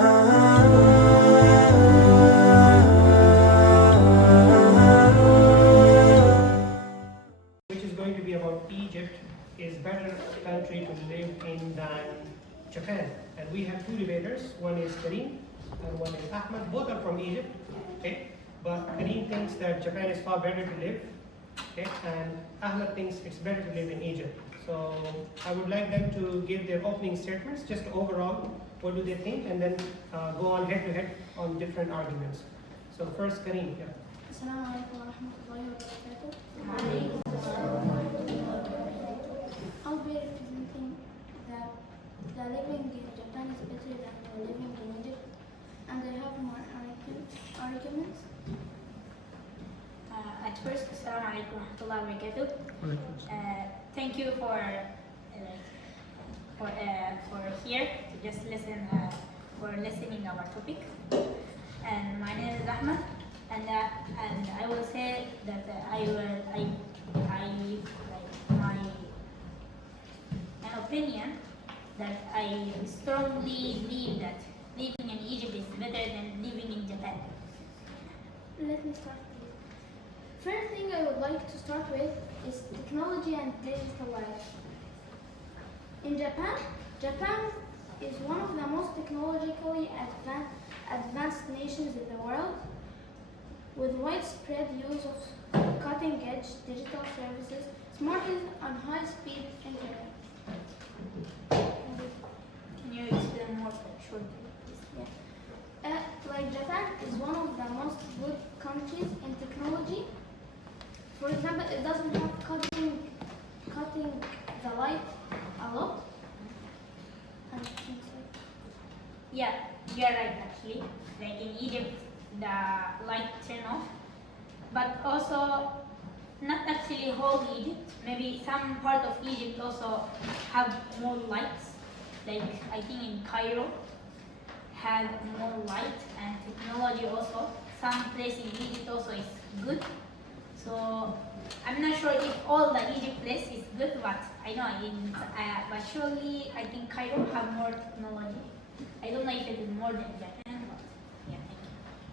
which is going to be about Egypt is better country to live in than Japan. And we have two debaters. One is Kareem and one is Ahmed. Both are from Egypt. Okay? But Kareem thinks that Japan is far better to live. Okay? And Ahmed thinks it's better to live in Egypt. So I would like them to give their opening statements, just overall, what do they think, and then go on head to head on different arguments. So first, Kareem. Yeah. السلام عليكم ورحمة الله وبركاته. I'll be representing that the living in Japan is better than the living in Egypt, and I have more arguments. At first, Assalamu alaikum wa rahmatullahi wa barakatuh. Thank you for here to just listen for listening our topic. And my name is Ahmed, and I will say that my opinion that I strongly believe that living in Egypt is better than living in Japan. Let me start. First thing I would like to start with is technology and digital life. In Japan is one of the most technologically advanced nations in the world, with widespread use of cutting-edge digital services, smartphones, and high-speed internet. Can you explain more shortly, please? Yeah. Like Japan is one of the most good countries in technology. For example, it doesn't have cutting the light a lot. And things like that. Yeah, you're right actually. Like in Egypt, the light turn off, but also not actually whole Egypt. Maybe some part of Egypt also have more lights. Like I think in Cairo have more light and technology also. Some place in Egypt also is good. So I'm not sure if all the Egypt place is good, but I know but surely I think Cairo have more technology. I don't know if it is more than Japan, but yeah, thank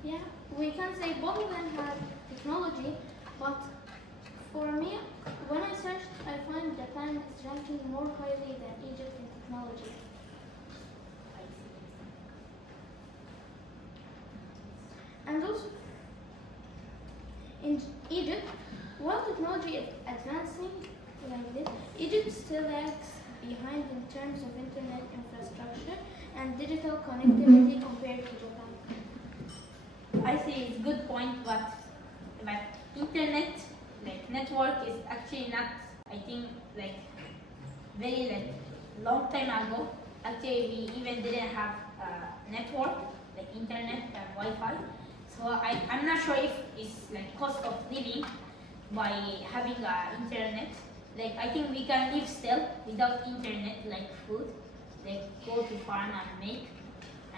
you. Yeah, we can say both of them have technology, but for me, when I searched, I find Japan is ranking more highly than Egypt in technology. And also, in Egypt, while technology is advancing like this, Egypt still lags behind in terms of internet infrastructure and digital connectivity compared to Japan. I see it's good point, but internet like network is actually not. I think like very like long time ago. Actually, we even didn't have network like internet and Wi-Fi. So I'm not sure if it's like cost of living by having internet. Like I think we can live still without internet, like food, like go to farm and make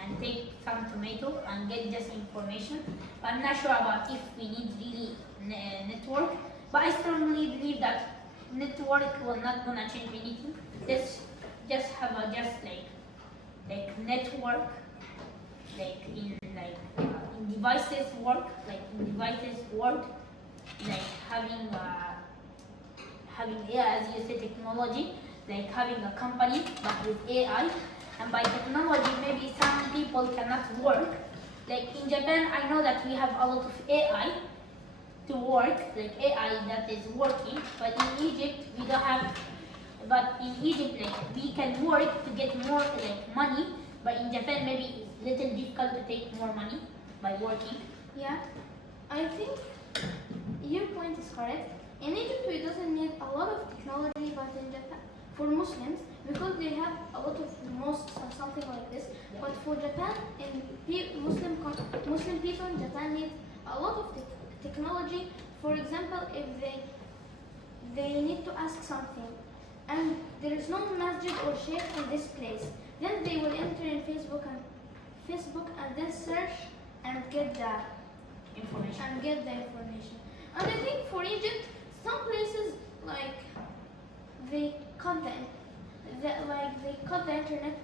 and take some tomato and get just information. But I'm not sure about if we need really network. But I strongly believe that network will not gonna change anything. Just have a like network like in devices work, like having AI, as you say, technology, like having a company but with AI. And by technology, maybe some people cannot work. Like in Japan, I know that we have a lot of AI to work, like AI that is working. But in Egypt, we don't have. But in Egypt, like we can work to get more like money. But in Japan, maybe it's little difficult to take more money by working. Yeah, I think your point is correct. In Egypt, we doesn't need a lot of technology, but in Japan, for Muslims, because they have a lot of mosques or something like this. Yeah. But for Japan, Muslim people in Japan need a lot of technology. For example, if they need to ask something, and there is no masjid or sheikh in this place, then they will enter in Facebook and then search and get the information. And I think for Egypt, some places like they cut the internet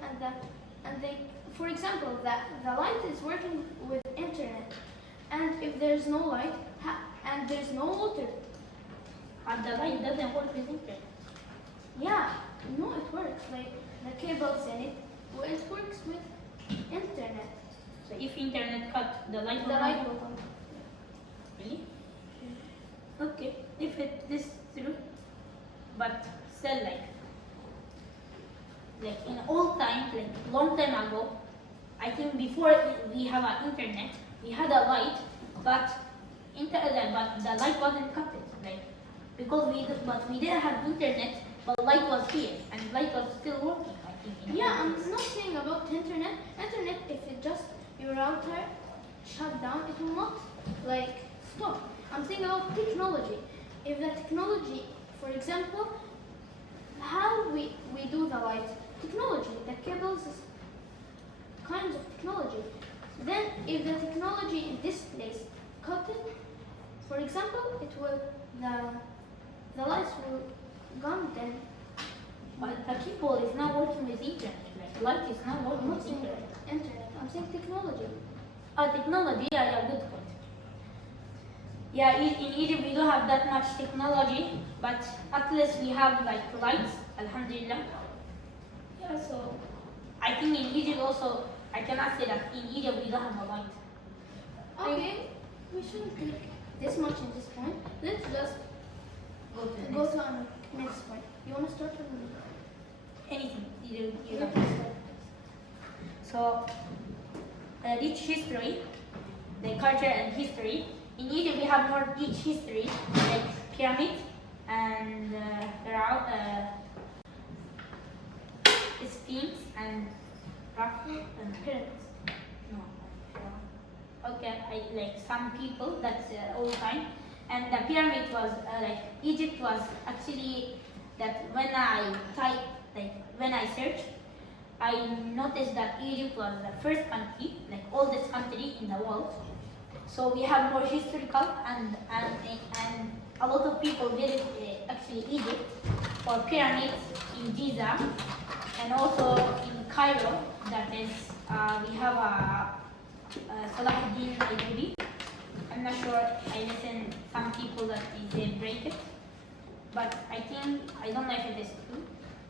and they for example, the light is working with internet, and if there's no light and there's no water, And the light doesn't work with internet. yeah, no, it works. Like the cables in it, well, it works with internet. So if internet cut, the light The will light not will work. come. Really? Okay, if it is true, but still like in old time, like long time ago, I think before we have an internet, we had a light, but but the light wasn't cut it, like because we didn't have internet, but light was here and light was still working. I think. In Yeah, the I'm days. not saying about internet. Internet, if it just your router shut down, it will not like stop. I'm saying about technology. If the technology, for example, how we do the light, technology, the cables is kinds of technology. Then if the technology in this place cut it, for example, it will the lights will gone then. But the cable is not working with internet. Like light is not I'm working not with saying internet. internet, I'm saying technology. Technology, yeah, good point. Yeah, in Egypt we don't have that much technology, but at least we have like lights, alhamdulillah. Yeah, so I think in Egypt also, I cannot say that in Egypt we don't have a light. Okay, we shouldn't take this much in this point. Let's just Go to the go next. to our next point. You want to start with me? Anything, you You have. can start. So, rich history, the culture and history. In Egypt, we have more rich history, like pyramid and sphinx and Raphael and Pyramids. no, okay, I like some people. That's all time. And the pyramid was like Egypt was actually that when I type when I search, I noticed that Egypt was the first country, like oldest country in the world. So we have more historical and a lot of people visit actually Egypt for pyramids in Giza and also in Cairo. That is we have Salahuddin Ayyubi. I'm not sure. I listen some people that they break it, but I don't know if it is true.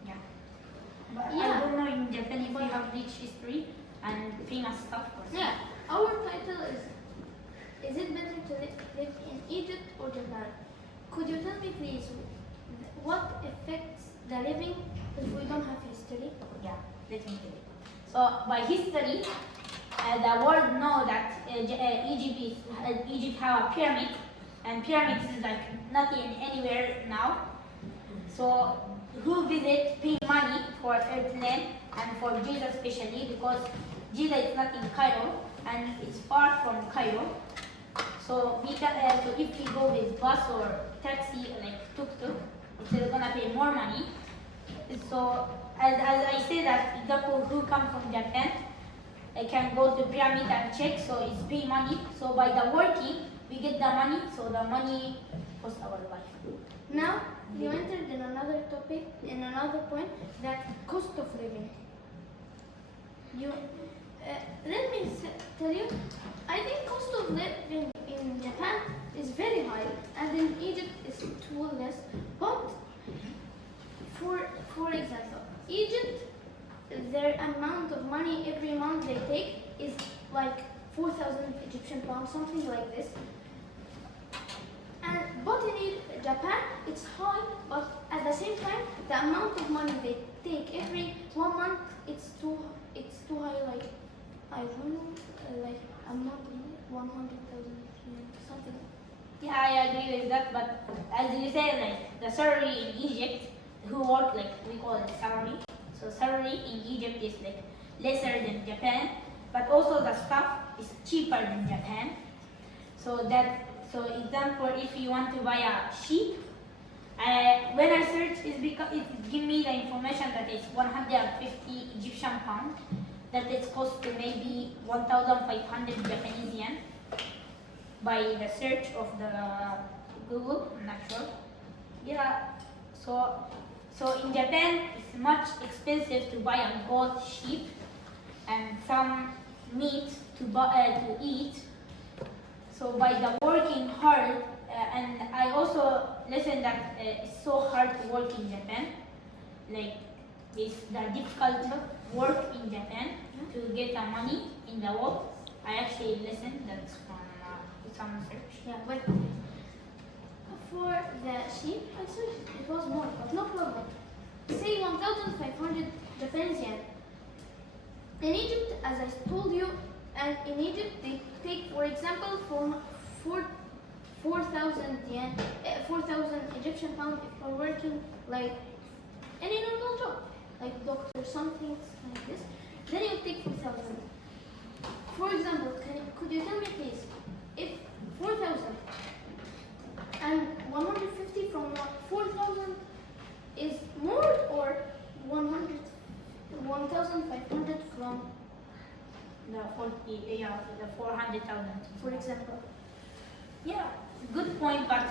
Yeah. But I Yeah. don't know in Japan if we have rich history and famous stuff. Or something. Yeah, our title is it better to live in Egypt or Japan? Could you tell me please what affects the living if we don't have history? Yeah, let me tell you. So by history, the world know that Egypt have a pyramid, and pyramids is like nothing anywhere now. So who visit pay money for airplane and for Giza especially because Giza is not in Cairo and it's far from Cairo. So so if we go with bus or taxi like tuk-tuk, it's gonna pay more money. So as I say that example who come from Japan, I can go to pyramid and check, so it's pay money. So by the working, we get the money, so the money costs our life. Now you entered in another topic, in another point, that cost of living. You let me tell you, I think cost of living in Japan is very high, and in Egypt is too less. But for example, Egypt, their amount of money every month they take is like 4,000 Egyptian pounds, something like this. But in Japan, it's high, but at the same time, the amount of money they take every 1 month, it's too high. Like I don't know, like amount 100,000 something. Yeah, I agree with that, but as you say, like the salary in Egypt, who work like we call it salary. So salary in Egypt is like lesser than Japan, but also the stuff is cheaper than Japan. So example, if you want to buy a sheep, when I search, it give me the information that it's 150 Egyptian pound. That is cost to maybe 1,500 Japanese yen by the search of the Google. I'm not sure. Yeah. So in Japan, it's much expensive to buy a goat sheep and some meat to eat. So by the working hard, and I also listened that it's so hard to work in Japan. Like it's the difficult work in Japan to get the money in the work. I actually listened that's from some research. Yeah, but for the sheep, I said it was more, but no problem. Say 1,500 Japanese yen. In Egypt, as I told you, and in Egypt they take, for example, for 4,000 yen, 4,000 Egyptian pound if you're working like any normal job, like doctor, something like this. Then you take 4,000. For example, could you tell me please, if 4,000 and 150 from 4,000 is more or 1,500 from, The 400,000. for example? Yeah, good point. But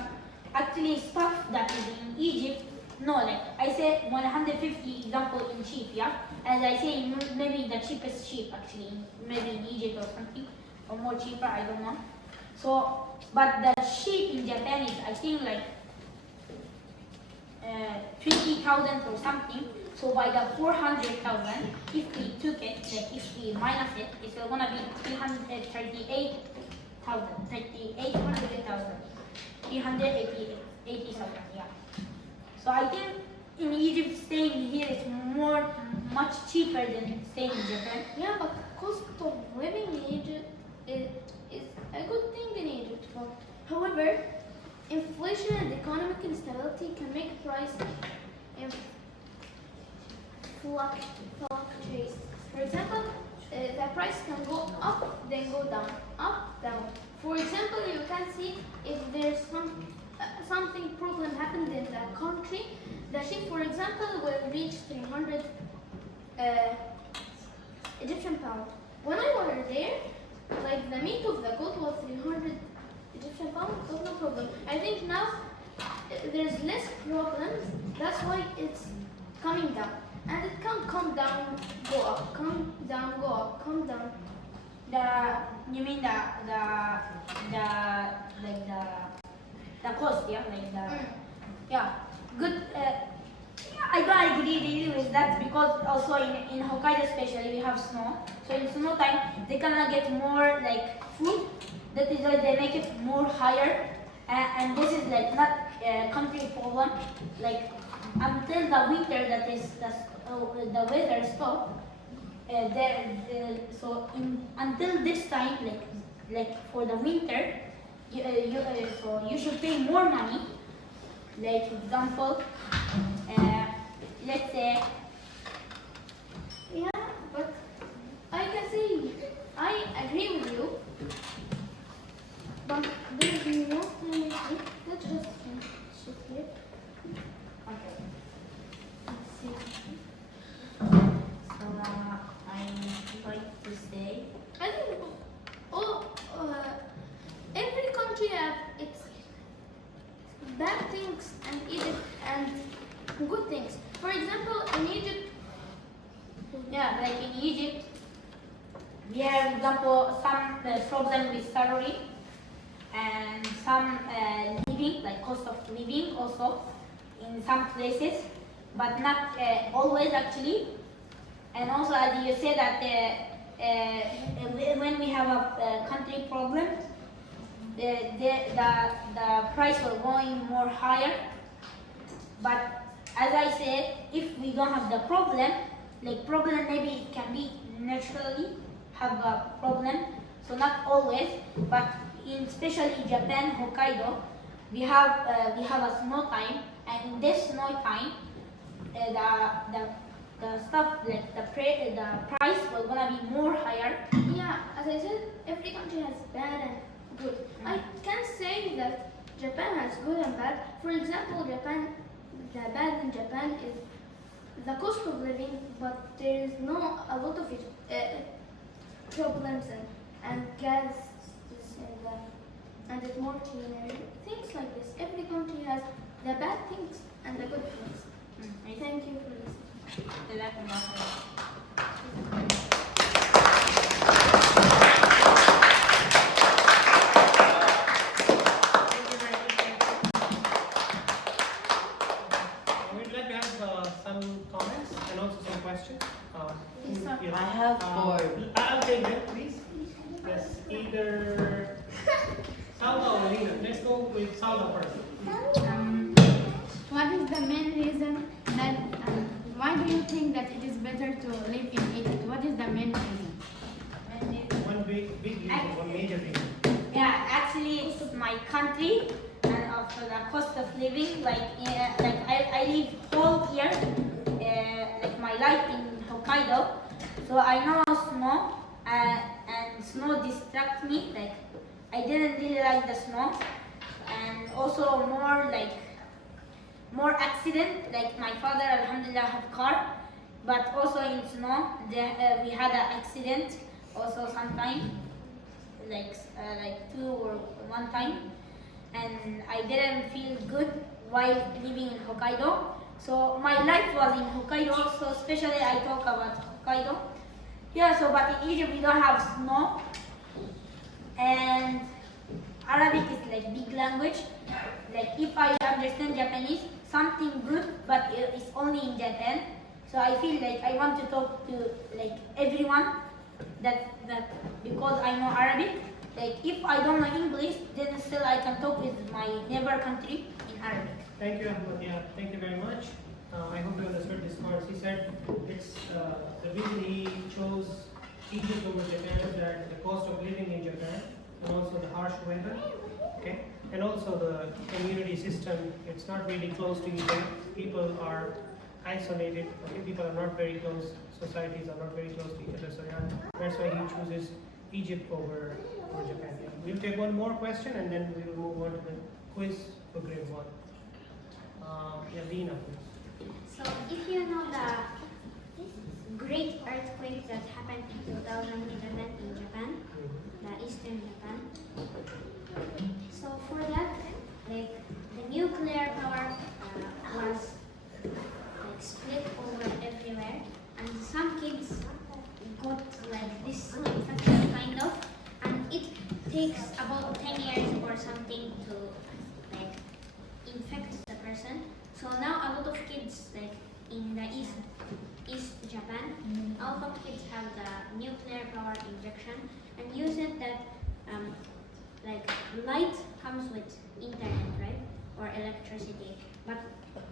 actually, stuff that is in Egypt, no, like I say 150 example in sheep, yeah, as I say maybe the cheapest sheep actually, maybe in Egypt or something, or more cheaper, I don't know. So, but the sheep in Japan is I think like 20,000 or something. So by the 400,000, if we took it, like if we minus it, it's gonna be 338,000, 380,000, yeah. So I think in Egypt staying here is much cheaper than staying in Japan. Yeah, but cost of living in Egypt is a good thing in Egypt. But however, inflation and economic instability can make price fluctuate. For example, the price can go up, then go down, up, down. For example, you can see if there's something problem happened in the country, the sheep, for example, will reach 300 Egyptian pound. When I was there, like the meat of the goat was 300 Egyptian pound, so no problem. I think now there's less problems, that's why it's coming down. And it can come down, go up, come down, go up, come down. You mean the cost, yeah, like the yeah, good. Yeah, I don't agree really with that because also in Hokkaido especially we have snow. So in snow time they cannot get more like food. That is why they make it more higher. And this is like not a country problem. Like until the winter, that is the weather stop. Until this time, like for the winter, so you should pay more money. Like for example, let's say. Yeah, but I can say I agree with you. But there is no time. Let's just finish it here. Okay. Let's see. So I'm going to say. I think every country has its bad things and good things. For example, in Egypt, Yeah, like in Egypt, we have, for example, some problem with salary and some living, like cost of living also in some places, but not always actually. And also, as you say that when we have a country problem, the price will going more higher. But as I said, if we don't have the problem, like problem maybe it can be naturally have a problem, so not always, but in especially Japan, Hokkaido, we have a snow time, and in this snow time, the stuff like the price will gonna be more higher. yeah, as I said, every country has bad and good. I can say that Japan has good and bad. For example, the bad in Japan is the cost of living, but there is a lot of problems and gas and it's more cleaner. Things like this. Every country has the bad things and the good things. Thank you for listening. The with Salma first. What is the main reason that, why do you think that it is better to live in Egypt? What is the main reason? One big reason, one major reason. Yeah, actually it's my country and of the cost of living. I live whole year, like my life in Hokkaido, so I know snow, and snow distract me. Like I didn't really like the snow, and also more accident. Like my father, alhamdulillah, have car, but also in snow, we had an accident also sometime, like two or one time, and I didn't feel good while living in Hokkaido. So my life was in Hokkaido, so especially I talk about Hokkaido. Yeah, so but in Egypt we don't have snow, and Arabic is like big language. Like if I understand Japanese, something good, but it's only in Japan. So I feel like I want to talk to like everyone that because I know Arabic. Like if I don't know English, then still I can talk with my neighbor country in Arabic. Thank you, Ahmed. Yeah, thank you very much. I hope you understood this part. He said it's the reason he chose Egypt over Japan is that the cost of living in Japan and also the harsh weather, okay, and also the community system. It's not really close to each other. People are isolated. Okay, people are not very close. Societies are not very close to each other. So yeah, that's why he chooses Egypt over Japan. Yeah. We'll take one more question and then we will move on to the quiz for grade 1. Yeah, Dina, please. So if you know the great earthquake that happened in 2011 in Japan, the eastern Japan. So for that, like the nuclear power was like split over everywhere, and some kids got like this infection kind of, and it takes about 10 years or something to like infect the person. So now a lot of kids like in the East Japan, a lot of kids have the nuclear power injection and use it that like light comes with internet, right, or electricity. But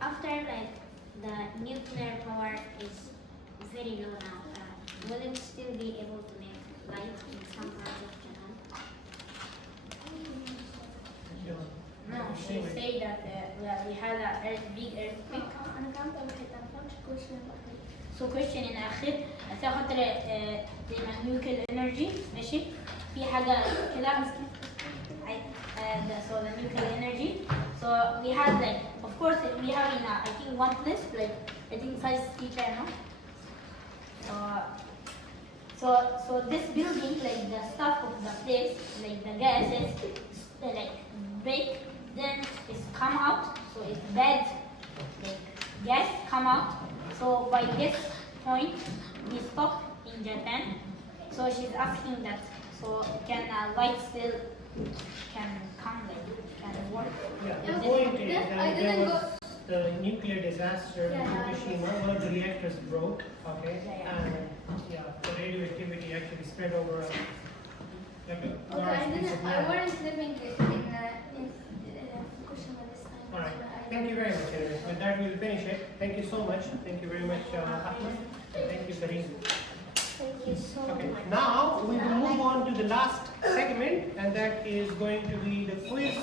after like the nuclear power is very low now, will it still be able to make light in some parts of Japan? No, she say that we had a big earthquake. أنا فهمت أول حتة، أنا فهمت الكويشن الأخير. So question in الأخير عشان خاطر زي ما nuclear energy ماشي في حاجة كده so the nuclear energy. So we had like of course we have in I think one place like I think SIS teacher no. So this building like the stuff of the place like the gases like break then it's come out so it's bad like gas come out. So by this point we stop in Japan. So she's asking that so can light still can come like can work? Yeah, Yeah, the point is I that didn't there go. was the nuclear disaster in Fukushima. One of the reactors broke, okay, and yeah, the radioactivity actually spread over a Okay, large piece of I land. weren't living in Fukushima this time. All right. That's why I Thank you very much. Anyway. With that, we'll finish it. Thank you so much. Thank you very much, Ahmed. And thank you, Kareem. Thank you so Okay. much. Now we will move on to the last segment, and that is going to be the quiz.